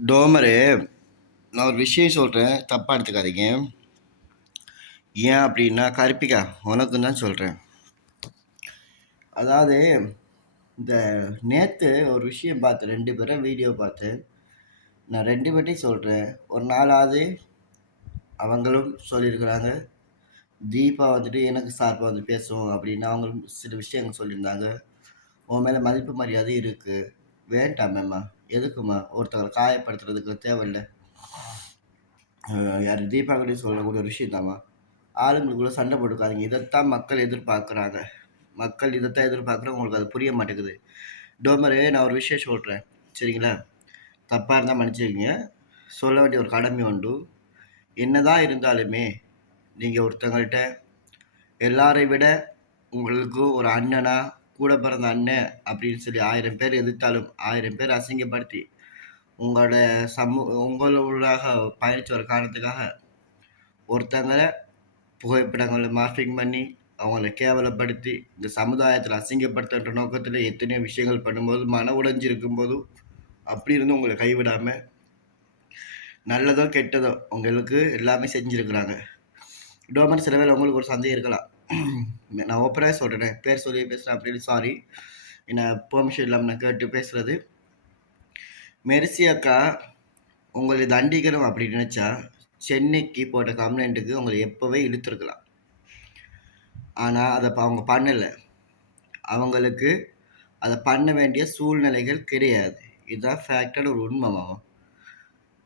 டோமரு, நான் ஒரு விஷயம் சொல்கிறேன், தப்பாக எடுத்துக்காதீங்க. ஏன் அப்படின்னா கற்பிக்கா உனக்கும் தான் சொல்கிறேன். அதாவது இந்த நேற்று ஒரு விஷயம் பார்த்தேன், 2 பேரும் வீடியோ பார்த்து நான் 2 பேர்ட்டையும் சொல்கிறேன். ஒரு நாளாவது அவங்களும் சொல்லியிருக்கிறாங்க, தீபா வந்துட்டு எனக்கு சார்பாக வந்து பேசுவோம் அப்படின்னு அவங்களும் சில விஷயங்கள் சொல்லியிருந்தாங்க. உன் மேலே மதிப்பு மரியாதை இருக்குது, வேண்டாமேம்மா, எதுக்குமா ஒருத்தவங்களை காயப்படுத்துறதுக்கு தேவையில்லை. யார் தீபா கிட்டே சொல்லக்கூடிய ஒரு விஷயம் தாம்மா, ஆளுங்களுக்குள்ள சண்டை போட்டுக்காதீங்க. இதைத்தான் மக்கள் எதிர்பார்க்குறாங்க. மக்கள் இதைத்தான் எதிர்பார்க்குறாங்க. உங்களுக்கு அது புரிய மாட்டேங்குது. டோமரு, நான் ஒரு விஷயம் சொல்கிறேன், சரிங்களா? தப்பாக இருந்தால் மன்னிச்சுக்கங்க. சொல்ல வேண்டிய ஒரு கடமை உண்டு. என்னதான் இருந்தாலுமே நீங்கள் ஒருத்தங்கள்கிட்ட எல்லாரை விட உங்களுக்கு ஒரு அண்ணனா, கூட பிறந்த அண்ணன் அப்படின்னு சொல்லி 1000 பேர் எதிர்த்தாலும் 1000 பேர் அசிங்கப்படுத்தி உங்களோட உங்களோடாக பயணித்த ஒரு காரணத்துக்காக ஒருத்தங்களை புகைப்படங்களை மார்பிங் பண்ணி அவங்கள கேவலப்படுத்தி இந்த சமுதாயத்தில் அசிங்கப்படுத்துகின்ற நோக்கத்தில் எத்தனையோ விஷயங்கள் பண்ணும்போது மன உடைஞ்சு இருக்கும்போதும் அப்படி இருந்து உங்களை கைவிடாமல் நல்லதோ கெட்டதோ உங்களுக்கு எல்லாமே செஞ்சுருக்குறாங்க. டோமர், சில வேளை உங்களுக்கு ஒரு சந்தேகம் இருக்கலாம். நான் ஓப்பனாக சொல்கிறேன், பேர் சொல்லி பேசுகிறேன் அப்படின்னு சாரி. என்னை பெர்மிஷன் இல்லாமல் நான் கேட்டு பேசுகிறது. மெர்சி அக்கா உங்களை தண்டிக்கணும் அப்படின்னு நினச்சா சென்னைக்கு போட்ட கம்ப்ளைண்ட்டுக்கு உங்களை எப்போவே இழுத்துருக்கலாம். ஆனால் அதை அவங்க பண்ணலை. அவங்களுக்கு அதை பண்ண வேண்டிய சூழ்நிலைகள் கிடையாது. இதுதான் ஃபேக்டான ஒரு உண்மை மாமா.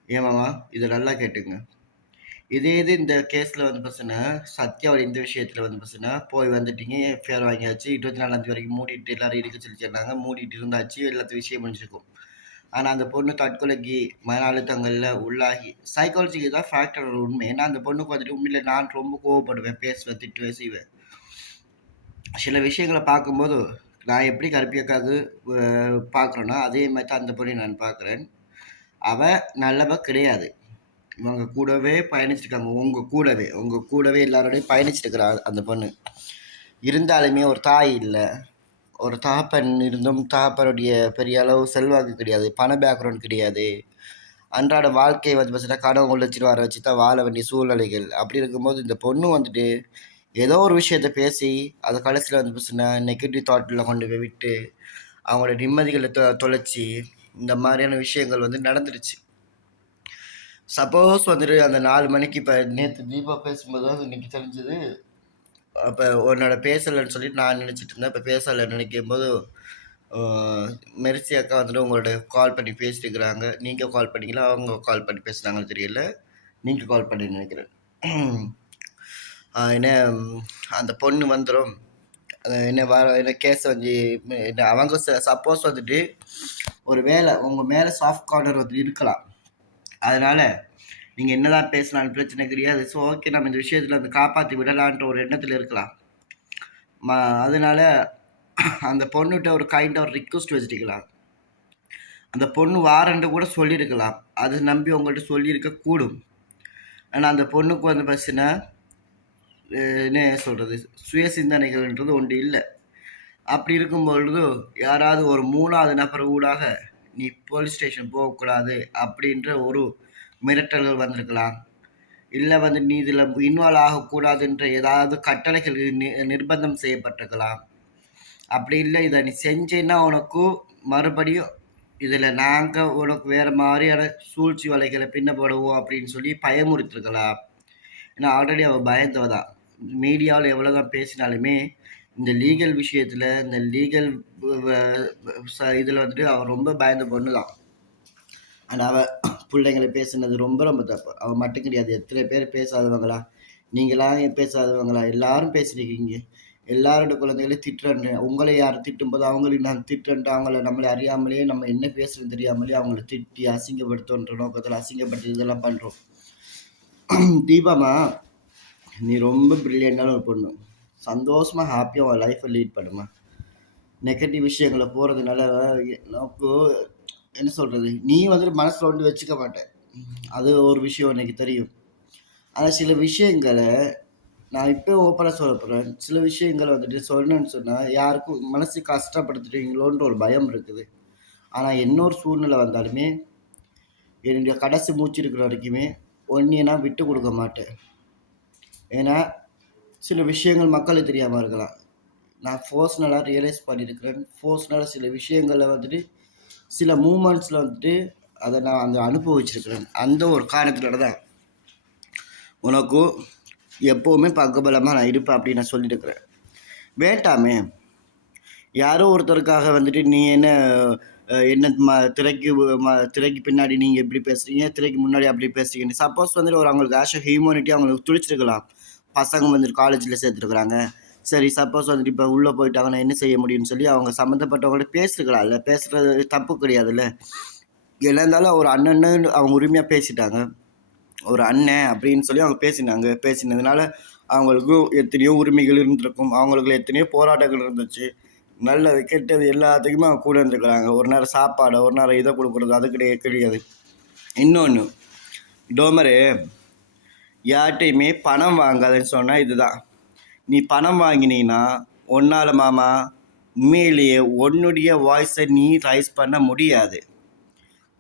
ஏன் மாமா, இதை நல்லா கேட்டுங்க. இதே இது இந்த கேஸில் வந்து பார்த்தீங்கன்னா, சத்யாவோட இந்த விஷயத்தில் வந்து பார்த்தீங்கன்னா, போய் வந்துட்டீங்க, எஃப்ஐஆர் வாங்கியாச்சு, 24ஆம் தேதி வரைக்கும் மூடிட்டு எல்லாரும் இருக்க சொல்லி சொன்னாங்க, மூடிட்டு இருந்தாச்சு, எல்லாத்தையும் விஷயம் முடிஞ்சிருக்கும். ஆனால் அந்த பொண்ணு தற்கொலைக்கு மன அழுத்தங்களில் உள்ளாகி சைக்காலஜிக்கு தான் ஃபேக்டர் ஒரு உண்மை. ஏன்னா அந்த பொண்ணுக்கு வந்துட்டு உண்மையில நான் ரொம்ப கோவப்படுவேன், பேசுவேன், திட்டுவேன், செய்வேன். சில விஷயங்களை பார்க்கும்போது நான் எப்படி கற்பியக்காது பார்க்குறேன்னா அதே மாதிரி தான் அந்த பொண்ணை நான் பார்க்குறேன். அவள் நல்லவ கிடையாது. இவங்க கூடவே பயணிச்சிருக்காங்க, உங்கள் கூடவே எல்லாரோடையும் பயணிச்சிருக்கிறா அந்த பொண்ணு. இருந்தாலுமே ஒரு தாய் இல்லை, ஒரு தகப்பன் இருந்தும் தகப்பனுடைய பெரிய அளவு செல்வாக்கு கிடையாது, பண பேக்ரவுண்ட் கிடையாது. அன்றாட வாழ்க்கையை வந்து பார்த்தீங்கன்னா கடன் உழைச்சிட்டு வர வச்சு தான் வாழ வேண்டிய சூழ்நிலைகள். அப்படி இருக்கும்போது இந்த பொண்ணு வந்துட்டு ஏதோ ஒரு விஷயத்த பேசி அதை கடைசியில் வந்து பார்த்தீங்கன்னா நெகட்டிவ் தாட்டில் கொண்டு போய் விட்டு அவங்களோட நிம்மதிகளை தொலைச்சி இந்த மாதிரியான விஷயங்கள் வந்து நடந்துருச்சு. சப்போஸ் வந்துட்டு அந்த 4 மணிக்கு இப்போ நேற்று தீபா பேசும்போது தான் இன்னைக்கு தெரிஞ்சது. அப்போ உன்னோட பேசலைன்னு சொல்லிட்டு நான் நினச்சிட்டு இருந்தேன். இப்போ பேசலை நினைக்கும் போது மெர்சி அக்கா வந்துட்டு உங்களோட கால் பண்ணி பேசிட்டு இருக்கிறாங்க. நீங்கள் கால் பண்ணிங்களா, அவங்க கால் பண்ணி பேசுனாங்கன்னு தெரியல, நீங்கள் கால் பண்ணி நினைக்கிறேன். என்ன அந்த பொண்ணு வந்துடும் என்ன என்ன கேஸ் வந்து என்ன அவங்க சப்போஸ் வந்துட்டு ஒரு வேலை உங்கள் மேலே சாஃப்ட் கார்னர் வந்து இருக்கலாம். அதனால் நீங்கள் என்னதான் பேசலான்னு பிரச்சனை கிடையாது. ஸோ ஓகே, நம்ம இந்த விஷயத்தில் வந்து காப்பாற்றி விடலான்ற ஒரு எண்ணத்தில் இருக்கலாம். அதனால அந்த பொண்ணுகிட்ட ஒரு கைண்ட் ஆஃப் ரிக்வஸ்ட் வச்சுருக்கலாம். அந்த பொண்ணு வாரண்டு கூட சொல்லியிருக்கலாம், அது நம்பி உங்கள்கிட்ட சொல்லியிருக்க கூடும். ஆனால் அந்த பொண்ணுக்கு வந்து பார்த்தீங்கன்னா என்ன சொல்கிறது, சுய சிந்தனைகள்ன்றது ஒன்று இல்லை. அப்படி இருக்கும் பொழுது யாராவது ஒரு 3வது நபர் ஊடாக நீ போலீஸ் ஸ்டேஷன் போகக்கூடாது அப்படின்ற ஒரு மிரட்டல்கள் வந்திருக்கலாம். இல்லை வந்து நீ இதில் இன்வால்வ் ஆகக்கூடாதுன்ற ஏதாவது கட்டளைகள் நிர்பந்தம் செய்யப்பட்டிருக்கலாம். அப்படி இல்லை, இதை நீ செஞ்சேன்னா உனக்கு மறுபடியும் இதில் நாங்கள் உனக்கு வேறு மாதிரியான சூழ்ச்சி வலைகளை பின்ன போடுவோம் அப்படின்னு சொல்லி பயமுறுத்திருக்கலாம். ஏன்னா ஆல்ரெடி அவள் பயந்தவ தான். மீடியாவில் எவ்வளோ தான் பேசினாலுமே இந்த லீகல் விஷயத்தில், இந்த லீகல் இதில் வந்துட்டு அவள் ரொம்ப பயந்த பொண்ணு தான். ஆனால் அவள் பிள்ளைங்களை பேசுனது ரொம்ப ரொம்ப தப்பு. அவள் மட்டும் கிடையாது, எத்தனை பேர் பேசாதவங்களா, நீங்களாம் பேசாதவங்களா, எல்லாரும் பேசியிருக்கீங்க. எல்லாரோட குழந்தைகளையும் திட்டுறேன். உங்களை யார் திட்டும்போது அவங்களையும் நான் திட்டுறேன்ட்டு அவங்கள நம்மளை அறியாமலேயே நம்ம என்ன பேசுறதுன்னு தெரியாமலே அவங்கள திட்டி அசிங்கப்படுத்துன்ற நோக்கத்தில் அசிங்கப்படுத்தி இதெல்லாம் பண்ணுறோம். தீபாமா, நீ ரொம்ப பிரில்லியண்டான ஒரு பொண்ணு. சந்தோஷமாக ஹாப்பியாக உன் லைஃப்பை லீட் பண்ணுமா. நெகட்டிவ் விஷயங்களை போகிறதுனால நமக்கு என்ன சொல்கிறது, நீ வந்துட்டு மனசில் ஒன்று வச்சுக்க மாட்டேன், அது ஒரு விஷயம் எனக்கு தெரியும். ஆனால் சில விஷயங்களை நான் இப்போ ஓப்பனாக சொல்ல போகிறேன். சில விஷயங்களை வந்துட்டு சொல்லணும்னு சொன்னால் யாருக்கும் மனசு கஷ்டப்படுத்துறீங்களோன்ற ஒரு பயம் இருக்குது. ஆனால் இன்னொரு சூழ்நிலை வந்தாலுமே என்னுடைய கடைசி மூச்சு இருக்கிற வரைக்குமே ஒன்றைய நான் விட்டு கொடுக்க மாட்டேன். ஏன்னா சில விஷயங்கள் மக்களுக்கு தெரியாமல் இருக்கலாம். நான் பர்சனலாக ரியலைஸ் பண்ணியிருக்கிறேன். பர்சனலாக சில விஷயங்களில் வந்துட்டு சில மூமெண்ட்ஸில் வந்துட்டு அதை நான் அங்கே அனுபவிச்சிருக்கிறேன். அந்த ஒரு காரணத்தினால தான் உனக்கும் எப்போவுமே பக்கபலமாக நான் இருப்பேன் அப்படின்னு நான் சொல்லியிருக்கிறேன். வேண்டாமே யாரோ ஒருத்தருக்காக வந்துட்டு நீ என்ன என்ன திரைக்கு பின்னாடி நீங்கள் எப்படி பேசுகிறீங்க, திரைக்கு முன்னாடி அப்படி பேசுகிறீங்க. சப்போஸ் வந்துட்டு ஒரு அவங்களுக்கு ஹியூமனிட்டி அவங்களுக்கு துடிச்சிருக்கலாம். பசங்க வந்துட்டு காலேஜில் சேர்த்துருக்குறாங்க. சரி சப்போஸ் வந்துட்டு இப்போ உள்ளே போயிட்டாங்கன்னா என்ன செய்ய முடியும்னு சொல்லி அவங்க சம்மந்தப்பட்டவங்கள்ட்ட பேசிருக்கலாம்ல. பேசுகிறது தப்பு கிடையாதுல்ல. என்ன இருந்தாலும் ஒரு அண்ணன்னு அவங்க உரிமையாக பேசிட்டாங்க. ஒரு அண்ணன் அப்படின்னு சொல்லி அவங்க பேசினதுனால அவங்களுக்கும் எத்தனையோ உரிமைகள் இருந்திருக்கும். அவங்களுக்கு எத்தனையோ போராட்டங்கள் இருந்துச்சு. நல்லது கெட்டது எல்லாத்துக்குமே அவங்க கூட இருந்துருக்குறாங்க. ஒரு நேரம் சாப்பாடு, ஒரு நேரம் இதை கொடுக்குறது அது கிடையாது. இன்னொன்று டோமரு யார்கிட்டையுமே பணம் வாங்காதுன்னு சொன்னால் இதுதான். நீ பணம் வாங்கினீன்னா ஒன்றால் மாமா உண்மையிலேயே உன்னுடைய வாய்ஸை நீ ரைஸ் பண்ண முடியாது.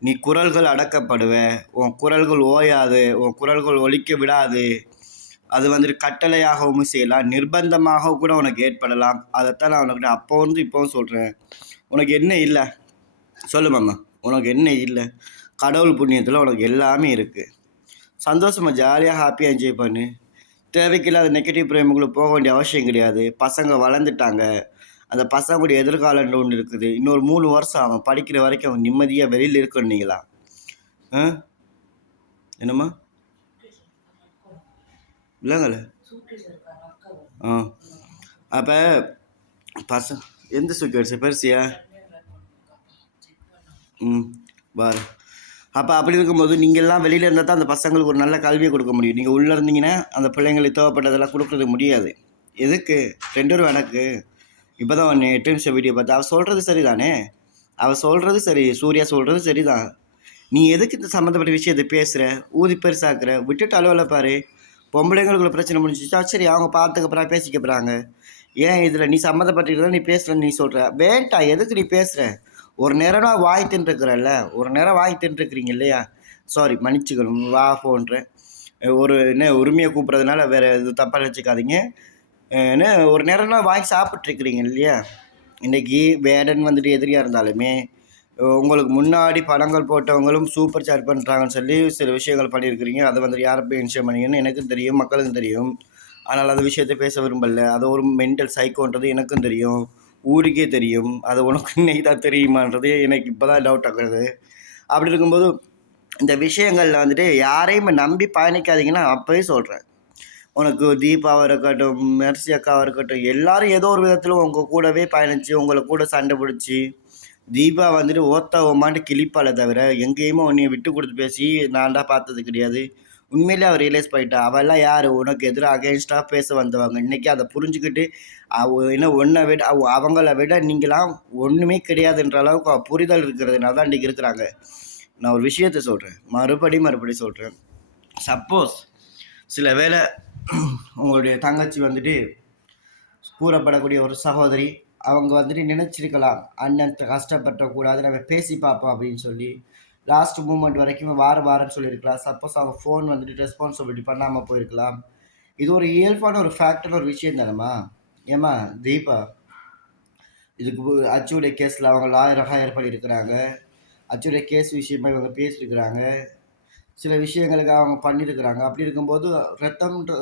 நீ குரல்கள் அடக்கப்படுவ, உன் குரல்கள் ஓயாது, உன் குரல்கள் ஒலிக்க விடாது. அது வந்துட்டு கட்டளையாகவும் செய்யலாம், நிர்பந்தமாக கூட உனக்கு ஏற்படலாம். அதைத்தான் நான் உனக்கு அப்போ இப்போவும் சொல்கிறேன். உனக்கு என்ன இல்லை சொல்லு மாமா, உனக்கு என்ன இல்லை? கடவுள் புண்ணியத்தில் உனக்கு எல்லாமே இருக்குது. சந்தோஷமாக ஜாலியாக ஹாப்பியாக என்ஜாய் பண்ணு. தேவைக்கில்லாத நெகட்டிவ் பிரேமுக்குள்ளே போக வேண்டிய அவசியம் கிடையாது. பசங்க வளர்ந்துட்டாங்க. அந்த பசங்களுடைய எதிர்காலம்னு ஒன்று இருக்குது. இன்னொரு 3 வருஷம் அவன் படிக்கிற வரைக்கும் அவன் நிம்மதியாக வெளியில் இருக்கணுங்களா? என்னம்மா இல்லைங்கள? அப்போ எந்த சூக்கெட்ஸு பெருசியா? பாரு. அப்போ அப்படி இருக்கும்போது நீங்கள்லாம் வெளியில் இருந்தால் தான் அந்த பசங்களுக்கு ஒரு நல்ல கல்வியை கொடுக்க முடியும். நீங்கள் உள்ளே இருந்தீங்கன்னா அந்த பிள்ளைங்களுக்கு தேவைப்பட்டதெல்லாம் கொடுக்குறது முடியாது. எதுக்கு 2 ரூபா எனக்கு இப்போ தான் 8 நிமிஷம் வீடியோ பார்த்து அவள் சொல்கிறது சரி தானே? அவள் சொல்கிறது சரி, சூர்யா சொல்கிறது சரி தான். நீ எதுக்கு இந்த சம்மந்தப்பட்ட விஷயத்தை பேசுகிற, ஊதி பெருசாக்குற? விட்டுட்டு அலுவலை பாரு. பொம்பளைங்களுக்குள்ள பிரச்சனை முடிஞ்சிச்சா சரி, அவங்க பார்த்துக்கப்புறம் பேசிக்க போகிறாங்க. ஏன் இதில் நீ சம்மந்தப்பட்டிருந்தா நீ பேசுகிறேன்னு நீ சொல்கிற? வேண்டாம், எதுக்கு நீ பேசுகிற? ஒரு நேரம்னா வாய் தின்றுக்கிறல்ல, ஒரு நேரம் வாய் தின்றுக்கிறீங்க இல்லையா? சாரி மன்னிச்சுக்கணும், வா போன்றேன். ஒரு என்ன உரிமையை கூப்பிட்றதுனால வேறு இது தப்பாக நினச்சிக்காதீங்க. என்ன ஒரு நேரம்னா வாய் சாப்பிட்ருக்கிறீங்க இல்லையா? இன்றைக்கி வேடன் வந்துட்டு எதிரியாக இருந்தாலுமே உங்களுக்கு முன்னாடி படங்கள் போட்டவங்களும் சூப்பர் சாட் பண்ணுறாங்கன்னு சொல்லி சில விஷயங்கள் பண்ணியிருக்கிறீங்க. அதை வந்துட்டு யாரை போய் மென்ஷன் பண்ணீங்கன்னு எனக்கும் தெரியும், மக்களுக்கும் தெரியும். ஆனால் அந்த விஷயத்தை பேச விரும்பல. அது ஒரு மென்டல் சைக்கோன்றது எனக்கும் தெரியும், ஊருக்கே தெரியும். அது உனக்கு இன்னைக்கு தான் தெரியுமான்றது எனக்கு இப்போ தான் டவுட் ஆகுறது. அப்படி இருக்கும்போது இந்த விஷயங்களில் வந்துட்டு யாரையும் நம்பி பயணிக்காதீங்கன்னு அப்போயே சொல்கிறேன். உனக்கு தீபாவாக இருக்கட்டும், மெர்சி அக்காவாக இருக்கட்டும், எல்லோரும் ஏதோ ஒரு விதத்தில் உங்கள் கூடவே பயணித்து உங்களை கூட சண்டை பிடிச்சி தீபா வந்துட்டு ஓத்த ஓமான்ட்டு கிளிப்பால தவிர எங்கேயுமே உன்னைய விட்டு கொடுத்து பேசி நான் தான் பார்த்தது கிடையாது. உண்மையிலே அவள் ரியலைஸ் பண்ணிட்டா. அவெல்லாம் யார் உனக்கு எதிராக அகேன்ஸ்டாக பேச வந்தவங்க. இன்றைக்கி அதை புரிஞ்சுக்கிட்டு என்ன ஒன்றை விட அவங்கள விட நீங்களாம் ஒன்றுமே கிடையாதுன்ற அளவுக்கு புரிதல் இருக்கிறதுனால தான் இன்றைக்கி இருக்கிறாங்க. நான் ஒரு விஷயத்த சொல்கிறேன், மறுபடியும் சொல்கிறேன். சப்போஸ் சில வேளை உங்களுடைய தங்கச்சி வந்துட்டு கூறப்படக்கூடிய ஒரு சகோதரி அவங்க வந்துட்டு நினச்சிருக்கலாம், அண்ணன் கஷ்டப்படக்கூடாது, நம்ம பேசி பார்ப்போம் அப்படின்னு சொல்லி லாஸ்ட் மூமெண்ட் வரைக்கும் வாரன்னு சொல்லியிருக்கலாம். சப்போஸ் அவங்க ஃபோன் வந்துட்டு ரெஸ்பான்சிபிலிட்டி பண்ணாமல் போயிருக்கலாம். இது ஒரு இயல்பான ஒரு ஃபேக்டர், ஒரு விஷயம் தானேம்மா. ஏம்மா தீபா, இதுக்கு அச்சுடைய கேஸில் அவங்க லாயர் ஹையர் பண்ணியிருக்கிறாங்க. அச்சுடைய கேஸ் விஷயமா இவங்க பேசியிருக்கிறாங்க. சில விஷயங்களுக்கு அவங்க பண்ணியிருக்கிறாங்க. அப்படி இருக்கும்போது ரத்தம்ன்ற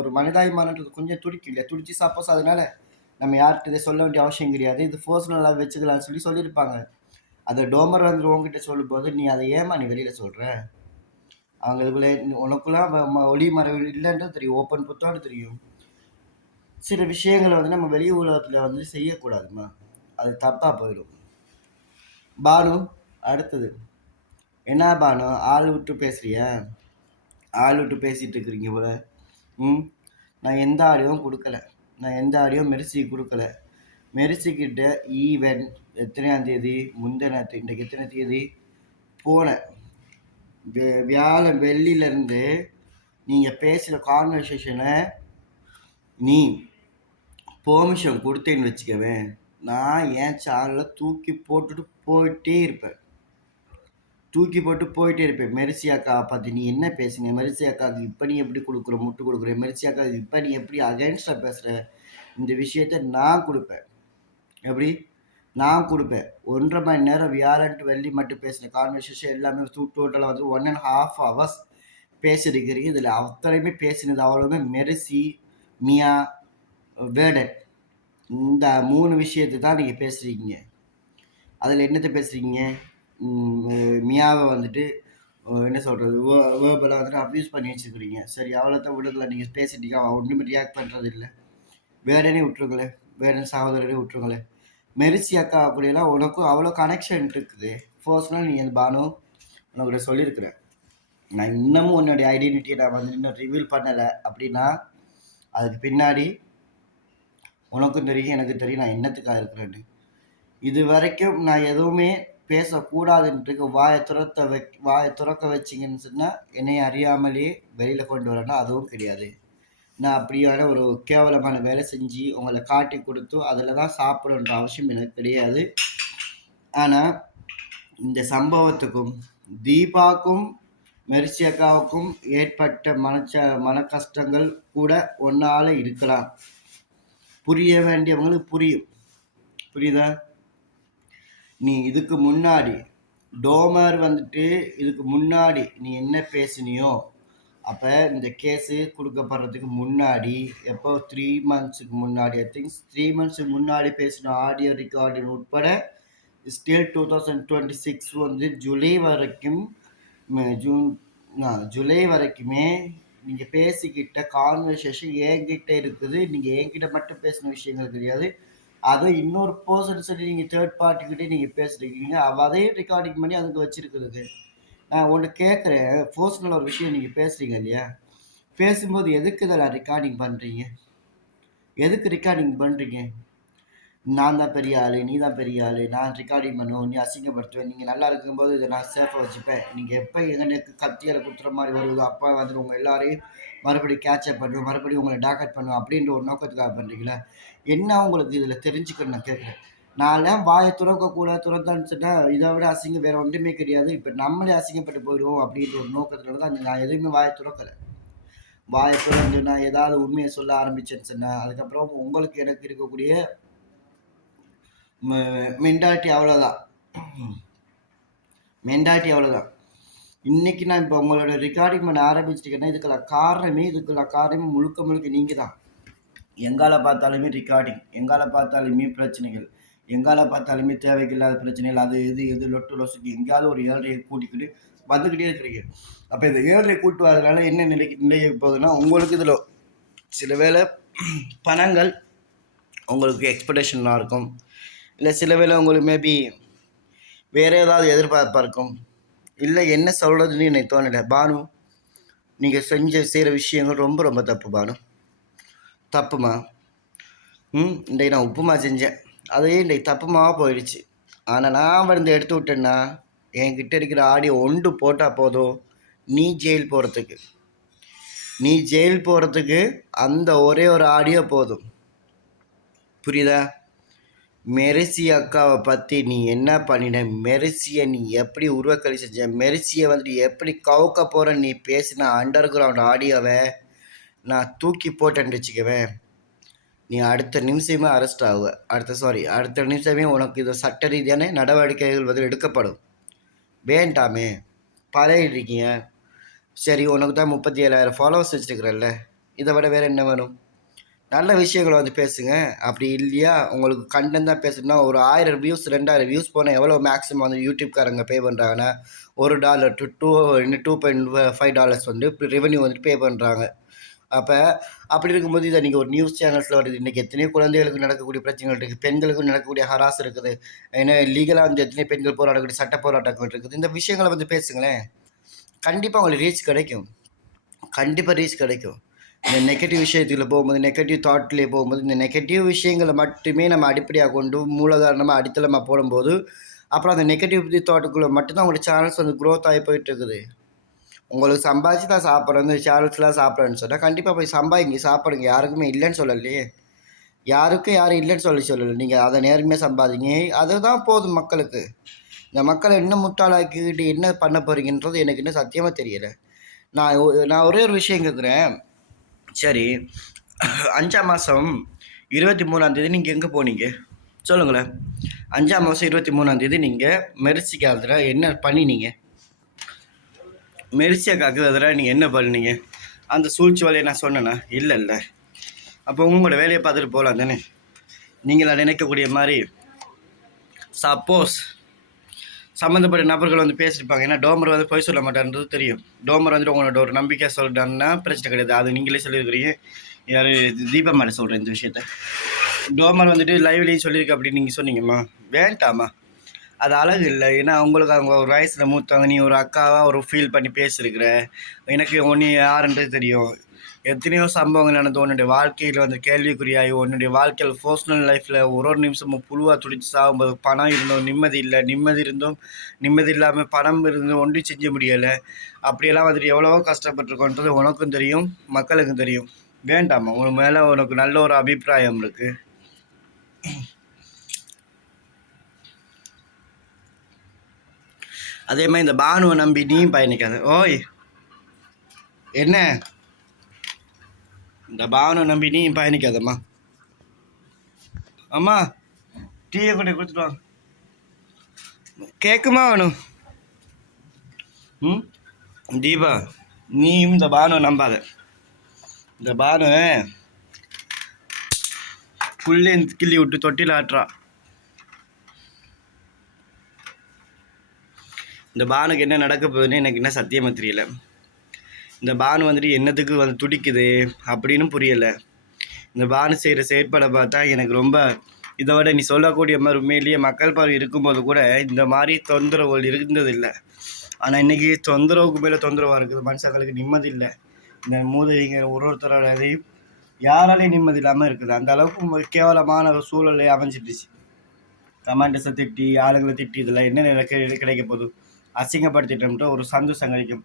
ஒரு மனிதாபிமானன்றது கொஞ்சம் துடிக்கும் இல்லையா? துடிச்சு சப்போஸ் அதனால நம்ம யார்கிட்ட இதை சொல்ல வேண்டிய அவசியம் கிடையாது, இது பர்சனலாக வச்சுக்கலாம்னு சொல்லியிருப்பாங்க. அதை டோமர் வந்து உங்ககிட்ட சொல்லும்போது நீ அதை ஏமா நீ வெளியில் சொல்கிற? அவங்களுக்குள்ளே உனக்குலாம் ஒளி மறைவு இல்லைன்றது தெரியும், ஓப்பன் புத்தோடு தெரியும். சில விஷயங்களை வந்து நம்ம வெளி உலகத்தில் வந்து செய்யக்கூடாதுமா, அது தப்பாக போயிடும். பானு அடுத்தது என்ன பானு, ஆள் விட்டு பேசுறியா? ஆள் விட்டு பேசிகிட்டு இருக்கிறீங்க போல. நான் எந்த ஆடியோவும் கொடுக்கல, நான் எந்த ஆடியோவும் மெர்சிக்கு கொடுக்கல. மெர்சிக்கிட்ட ஈவன் எத்தனையாம் தேதி முந்தினத்து, இன்றைக்கு எத்தனை தேதி, போன வியாழன் வெள்ளியிலேருந்து நீங்கள் பேசுகிற கான்வர்சேஷனை நீ பெர்மிஷன் கொடுத்தேன்னு வச்சுக்கவேன், நான் என் சேனலை தூக்கி போட்டுட்டு போயிட்டே இருப்பேன். தூக்கி போட்டு போயிட்டே இருப்பேன். மெர்சி அக்காவ பத்தி நீ என்ன பேசின? மெர்சி அக்காவுக்கு இப்ப நீ எப்படி குடுக்குற? முட்டு குடுக்குற? மெர்சி அக்காவுக்கு இப்ப நீ எப்படி அகைன்ஸ்டா பேசுற? இந்த விஷயத்த நான் குடுப்பேன். எப்படி? நான் குடுப்பேன். 1 1/2 மணி நேரம் வியாழன் டூ வெள்ளி மட்டும் பேசின கான்வர்சேஷன் எல்லாமே டோட்டலா வந்து 1 1/2 ஹவர்ஸ் பேசியிருக்கிறீங்க. இதுல அத்தனையுமே பேசினது அவ்வளவுமே மெர்சி, மியா, வேர்டன். இந்த 3 விஷயத்த தான் நீங்க பேசுறீங்க. அதுல என்னத்த பேசுறீங்க? மியாவ வந்துட்டு என்ன சொல்றது? வேர்பலா வந்துட்டு அப்யூஸ் பண்ணி வச்சிருக்கிறீங்க. சரி அவ்வளோதான் விடுங்களேன். நீங்க பேசிட்டீங்க. அவன் ஒண்ணுமே ரியாக்ட் பண்றது இல்ல. வேடனே விட்டுருங்களேன். வேடன் சகோதரரே விட்டுருங்களேன். மெர்சி அக்கா அப்படியெல்லாம் உனக்கும் அவ்வளோ கனெக்ஷன் இருக்குது. பர்சனலா நீ அந்த பானு உனக்கிட்ட சொல்லியிருக்கிறேன். நான் இன்னமும் உன்னுடைய ஐடென்டிட்டியை நான் வந்து இன்னும் ரிவீல் பண்ணலை அப்படின்னா அதுக்கு பின்னாடி உனக்கும் தெரியும் எனக்கும் தெரியும் நான் என்னத்துக்காக இருக்கிறேன்னு. இது வரைக்கும் நான் எதுவுமே பேசக்கூடாதுன்ட்டு வாயை துறக்க வச்சிங்கன்னு சொன்னால் என்னை அறியாமலே வெளியில் கொண்டு வரேன்னா அதுவும் கிடையாது. நான் அப்படியான ஒரு கேவலமான வேலை செஞ்சு உங்களை காட்டி கொடுத்து அதில் தான் சாப்பிடணுன்ற அவசியம் எனக்கு கிடையாது. ஆனால் இந்த சம்பவத்துக்கும் தீபாவுக்கும் மெர்சி அக்காவுக்கும் ஏற்பட்ட மன கஷ்டங்கள் கூட ஒன்றால் இருக்கலாம். புரிய வேண்டியவங்களுக்கு புரியும். புரியுதா? நீ இதுக்கு முன்னாடி டோமர் வந்துட்டு இதுக்கு முன்னாடி நீ என்ன பேசினியோ அப்போ இந்த கேஸு கொடுக்கப்படுறதுக்கு முன்னாடி எப்போ 3 monthsக்கு முன்னாடி ஐ திங்க் 3 monthsக்கு முன்னாடி பேசின ஆடியோ ரெக்கார்டிங் உட்பட ஸ்டில் 2026 வந்து ஜூலை வரைக்கும் ஜூலை வரைக்குமே நீங்கள் பேசிக்கிட்ட கான்வர்சேஷன் என்கிட்ட இருக்குது. நீங்கள் என்கிட்ட மட்டும் பேசின விஷயங்கள் கிடையாது. அதை இன்னொரு பர்சன் சொல்லி நீங்கள் தேர்ட் பார்ட்டிக்கிட்டே நீங்கள் பேசுகிறீங்க. அதையும் ரெக்கார்டிங் பண்ணி அதுக்கு வச்சிருக்கிறது. நான் ஒன்று கேட்குறேன். பர்சனல் ஒரு விஷயம் நீங்கள் பேசுகிறீங்க இல்லையா? பேசும்போது எதுக்கு இதெல்லாம் ரெக்கார்டிங் பண்ணுறீங்க? எதுக்கு ரெக்கார்டிங் பண்ணுறீங்க? நான் தான் பெரிய ஆள், நீ தான் பெரிய ஆள், நான் ரெக்கார்டிங் பண்ணுவோம், நீ அசிங்கப்படுத்துவேன். நீங்கள் நல்லா இருக்கும்போது இதை நான் சேஃபாக வச்சுப்பேன். நீங்கள் எப்போ எங்களுக்கு கத்தியால் குத்துற மாதிரி வருதோ அப்போ வந்து உங்கள் எல்லாரையும் மறுபடியும் கேட்சப் பண்ணுவேன், மறுபடியும் உங்களை டாக்கெட் பண்ணுவேன் அப்படின்ற ஒரு நோக்கத்துக்காக பண்ணுறீங்களா? என்ன உங்களுக்கு இதில் தெரிஞ்சுக்கணும் நான் கேட்குறேன். நான்லாம் வாயை துறந்தான்னு சொன்னால் இதை விட அசிங்கம் வேறு ஒன்றுமே கிடையாது. இப்போ நம்மளே அசிங்கப்பட்டு போயிடுவோம் அப்படின்ற ஒரு நோக்கத்தில் தான் நான் எதுவுமே வாயை துறக்கலை. வாயை துறந்து நான் ஏதாவது உண்மையை சொல்ல ஆரம்பிச்சேன்னு சொன்னேன். அதுக்கப்புறம் உங்களுக்கு எனக்கு இருக்கக்கூடிய மென்டாலிட்டி அவ்வளோதான். இன்னைக்கு நான் இப்போ உங்களோட ரெக்கார்டிங் பண்ண ஆரம்பிச்சிருக்கேன்னா இதுக்கெல்லாம் காரணமே முழுக்க நீங்கள் தான். எங்கால பார்த்தாலுமே ரெக்கார்டிங், எங்கால பார்த்தாலுமே பிரச்சனைகள், எங்கால பார்த்தாலுமே தேவையில்லாத பிரச்சனைகள், அது இது லொட்டு லொசுக்கு எங்கேயாவது ஒரு 7:30 கூட்டிக்கிட்டு வந்துக்கிட்டே இருக்கிறீங்க. அப்போ இந்த 7:30 கூட்டு வரதுனால என்ன நிலைய போகுதுன்னா உங்களுக்கு இதில் சில வேளை பணங்கள் உங்களுக்கு எக்ஸ்பெக்டேஷனாக இருக்கும். இல்லை சில வேளை உங்களுக்கு மேபி வேறு ஏதாவது எதிர்பார்ப்பாக இருக்கும். இல்லை என்ன சொல்கிறதுன்னு எனக்கு தோணலை. பானு நீங்கள் செய்கிற விஷயங்கள் ரொம்ப தப்பு பானு. தப்புமா. இன்றைக்கு நான் உப்புமா செஞ்சேன், அதையே இன்றைக்கு தப்புமாவாக போயிடுச்சு. ஆனால் நான் வந்து எடுத்து விட்டேன்னா என்கிட்ட இருக்கிற ஆடியோ ஒன்று போட்டால் போதும் நீ ஜெயில் போகிறதுக்கு அந்த ஒரே ஒரு ஆடியோ போதும். புரியுதா? மெர்சி அக்காவை பற்றி நீ என்ன பண்ணின, மெர்சியை நீ எப்படி உருவக்கழி செஞ்ச, மெர்சியை வந்துட்டு எப்படி கவுக்க போகிற நீ பேசின அண்டர் கிரவுண்ட் ஆடியோவை நான் தூக்கி போட்டேன்னு வச்சுக்குவேன். நீ அடுத்த நிமிஷமே அரெஸ்ட் ஆகுவ. அடுத்த நிமிஷமே உனக்கு இது சட்ட ரீதியான நடவடிக்கைகள் வந்து எடுக்கப்படும். வேண்டாமே பழையிட்ருக்கீங்க. சரி உனக்கு தான் 37,000 ஃபாலோவர்ஸ் வச்சுருக்கிறல்ல, இதை விட வேறு என்ன வேணும்? நல்ல விஷயங்களை வந்து பேசுங்க. அப்படி இல்லையா உங்களுக்கு கண்டென்ட் தான் பேசணும்னா ஒரு 1000 வியூஸ் 2000 வியூஸ் போனால் எவ்வளோ மேக்ஸிமம் வந்து யூடியூப்காரங்க பே பண்ணுறாங்கன்னா $1 to $2.5 வந்து ரெவன்யூ வந்துட்டு பே பண்ணுறாங்க. அப்போ அப்படி இருக்கும்போது இதை நீங்கள் ஒரு நியூஸ் சேனல்ஸில் வருது. இன்றைக்கி எத்தனையோ குழந்தைகளுக்கு நடக்கக்கூடிய பிரச்சனைகள் இருக்குது, பெண்களுக்கும் நடக்கக்கூடிய ஹராஸ் இருக்குது, ஏன்னா லீகலாக வந்து எத்தனையோ பெண்கள் போராடக்கூடிய சட்ட போராட்டங்கள் இருக்குது. இந்த விஷயங்களை வந்து பேசுங்களேன். கண்டிப்பாக உங்களுக்கு ரீச் கிடைக்கும். இந்த நெகட்டிவ் விஷயத்துக்குள்ள போகும்போது, நெகட்டிவ் தாட்லேயே போகும்போது, இந்த நெகட்டிவ் விஷயங்களை மட்டுமே நம்ம அடிப்படையாக கொண்டு மூலதாரணமாக அடித்தளமாக போடும்போது அப்புறம் அந்த நெகட்டிவ் தாட்டுக்குள்ளே மட்டும்தான் உங்களோட சேனல்ஸ் வந்து க்ரோத் ஆகி போயிட்டுருக்குது. உங்களுக்கு சம்பாதிச்சு தான் சாப்பிட்றேன், இந்த சேனல்ஸ்லாம் சாப்பிட்றேன்னு சொன்னால் கண்டிப்பாக போய் சாப்பிடுங்க. யாருக்குமே இல்லைன்னு சொல்லலையே, யாரும் இல்லைன்னு சொல்லலை. நீங்கள் அதை நேர்மையாக சம்பாதிங்க, அதுதான் போதும் மக்களுக்கு. இந்த மக்களை என்ன முட்டாளாக்கிக்கிட்டு என்ன பண்ண போகிறீங்கன்றது எனக்கு இன்னும் சத்தியமாக தெரியலை. நான் ஒரே ஒரு விஷயம் கேட்குறேன். சரி, 5ஆம் மாதம் 23ஆந்தேதி நீங்கள் எங்கே போனீங்க சொல்லுங்களேன்? 5ஆம் மாதம் 23ஆந்தேதி நீங்கள் மெர்சிக்கு அதில் என்ன பண்ணினீங்க? மெர்சியாக்காக்கு அதில் நீங்கள் என்ன பண்ணினீங்க? அந்த சூழ்ச்சி வேலையை நான் சொன்னேன்னா? இல்லை. அப்போ உங்களோட வேலையை பார்த்துட்டு போகலாம் தானே? நீங்களா நினைக்கக்கூடிய மாதிரி சப்போஸ் சம்மந்தப்பட்ட நபர்கள் வந்து பேசியிருப்பாங்க. ஏன்னா டோமர் வந்து பொய் சொல்ல மாட்டார்ன்றது தெரியும். டோமர் வந்துட்டு உங்களோட ஒரு நம்பிக்கை சொல்லிட்டாங்கன்னா பிரச்சனை கிடையாது. அது நீங்களே சொல்லியிருக்கிறீங்க. யார் தீபா மேலே சொல்கிறேன் இந்த விஷயத்த. டோமர் வந்துட்டு லைவ்லேயும் சொல்லியிருக்கு அப்படின்னு நீங்கள் சொன்னீங்கம்மா. வேண்டாமா? அது அழகு இல்லை. ஏன்னா உங்களுக்கு அவங்க ஒரு வயசில் மூத்தவங்க, நீ ஒரு அக்காவாக ஒரு ஃபீல் பண்ணி பேசியிருக்கிற. எனக்கு ஒன்று யாருன்றது தெரியும். எத்தனையோ சம்பவங்கள் நடந்து உன்னுடைய வாழ்க்கையில் வந்து கேள்விக்குறியாகி உன்னுடைய வாழ்க்கையில் பர்சனல் லைஃப்பில் ஒரு நிமிஷமும் புழுவாக துடிச்சு சாகும்போது பணம் இருந்தும் நிம்மதி இல்லை, நிம்மதி இருந்தும் நிம்மதி இல்லாமல் பணம் இருந்தும் ஒன்றும் செஞ்ச முடியலை. அப்படியெல்லாம் வந்துட்டு எவ்வளவோ கஷ்டப்பட்டுருக்கோன்றது உனக்கும் தெரியும், மக்களுக்கும் தெரியும். வேண்டாமா? உன் மேலே உனக்கு நல்ல ஒரு அபிப்பிராயம் இருக்குது. அதே மாதிரி இந்த பானுவை நம்பி நீயும் பயணிக்காத. ஓய் என்ன? இந்த பானுவை நம்பி நீயும் பயணிக்காதம்மா. அம்மா டீயை கொண்டு கொடுத்துட்டு வாங்க. கேட்குமா வேணும்? தீபா, நீயும் இந்த பானுவை நம்பாத. இந்த பானு புள்ளே கிள்ளி விட்டு தொட்டில் ஆட்டுறா. இந்த பானுக்கு என்ன நடக்க போகுதுன்னு எனக்கு என்ன சத்தியமாக தெரியல. இந்த பானு வந்துட்டு என்னத்துக்கு வந்து துடிக்குது அப்படின்னு புரியலை. இந்த பானு செய்கிற செயற்பாடை பார்த்தா எனக்கு ரொம்ப இதை விட நீ சொல்லக்கூடிய மாதிரி உண்மையிலேயே மக்கள் பார்வை இருக்கும்போது கூட இந்த மாதிரி தொந்தரவுகள் இருந்ததில்லை. ஆனால் இன்றைக்கி தொந்தரவுக்கு மேலே தொந்தரவாக இருக்குது. மனுஷங்களுக்கு நிம்மதி இல்லை. இந்த மூதவிங்க ஒருத்தரோட அதையும் யாராலையும் நிம்மதி இல்லாமல் இருக்குது. அந்த அளவுக்கு கேவலமான ஒரு சூழலை அமைஞ்சிட்டுச்சு. கமாண்டர்ஸை திட்டி ஆளுங்களை திட்டி இதெல்லாம் என்ன கிடைக்க போகுது? அசிங்கப்படுத்திட்டோம்ட்டு ஒரு சந்தோஷம் கிடைக்கும்.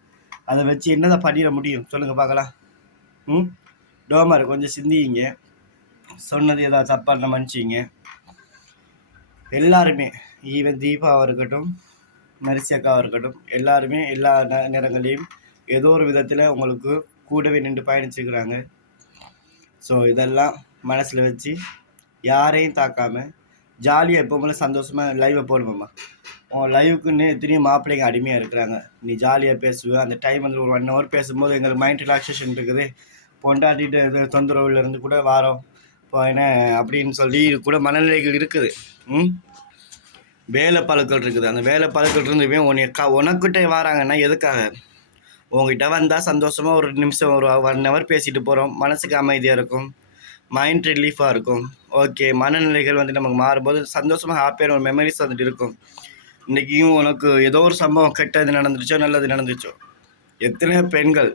அதை வச்சு என்னதான் பண்ணிட முடியும் சொல்லுங்கள் பார்க்கலாம். டோமர் கொஞ்சம் சிந்திங்க. சொன்னது ஏதாவது தப்பாக மன்னிச்சிங்க. எல்லாருமே ஈவன் தீபாவாக இருக்கட்டும், மெர்சி அக்காவாக இருக்கட்டும், எல்லாருமே எல்லா நேரங்களையும் ஏதோ ஒரு விதத்தில் உங்களுக்கு கூடவே நின்று பயணிச்சுக்கிறாங்க. ஸோ இதெல்லாம் மனசில் வச்சு யாரையும் தாக்காமல் ஜாலியாக எப்போவுமே சந்தோஷமாக லைவை போடுவோம்மா. உன் லைவுக்குன்னு எத்தனையும் மாப்பிள்ளைங்க அடிமையாக இருக்கிறாங்க. நீ ஜாலியாக பேசுவேன். அந்த டைம் வந்து ஒரு 1 ஹவர் பேசும்போது எங்களுக்கு மைண்ட் ரிலாக்ஸேஷன் இருக்குது. பொண்டாட்டிட்டு இது தொந்தரவுலேருந்து கூட வாரம் இப்போ என்ன அப்படின்னு சொல்லி கூட மனநிலைகள் இருக்குது. வேலை பழுக்கள் இருக்குது. அந்த வேலை பழுக்கள் இருந்துமே உனக்கிட்ட வராங்கன்னா எதுக்காக? உங்ககிட்ட வந்தால் சந்தோஷமாக ஒரு நிமிஷம் ஒரு 1 ஹவர் பேசிட்டு போகிறோம். மனசுக்கு அமைதியாக இருக்கும், மைண்ட் ரிலீஃபாக இருக்கும். ஓகே, மனநிலைகள் வந்து நமக்கு மாறும்போது சந்தோஷமாக ஹாப்பியான ஒரு மெமரிஸ் வந்துட்டு இருக்கும். இன்றைக்கியும் உனக்கு ஏதோ ஒரு சம்பவம் கெட்டது நடந்துச்சோ நல்லது நடந்துச்சோ, எத்தனையோ பெண்கள்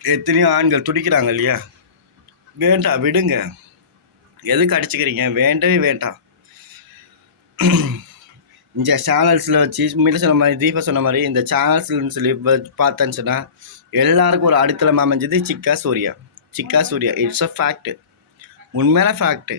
எத்தனையோ ஆண்கள் துடிக்கிறாங்க இல்லையா? வேண்டாம், விடுங்க. எதுக்கு அடிச்சுக்கிறீங்க? வேண்டவே வேண்டாம். இந்த சேனல்ஸில் வச்சு மீண்டும் சொன்ன மாதிரி தீபா சொன்ன மாதிரி இந்த சேனல்ஸ்ன்னு சொல்லி பார்த்தேன்னு சொன்னால் எல்லாருக்கும் ஒரு அடித்தளம் அமைஞ்சது சிக்கா சூர்யா. இட்ஸ் அ ஃபேக்ட்டு, உண்மையான ஃபேக்ட்டு.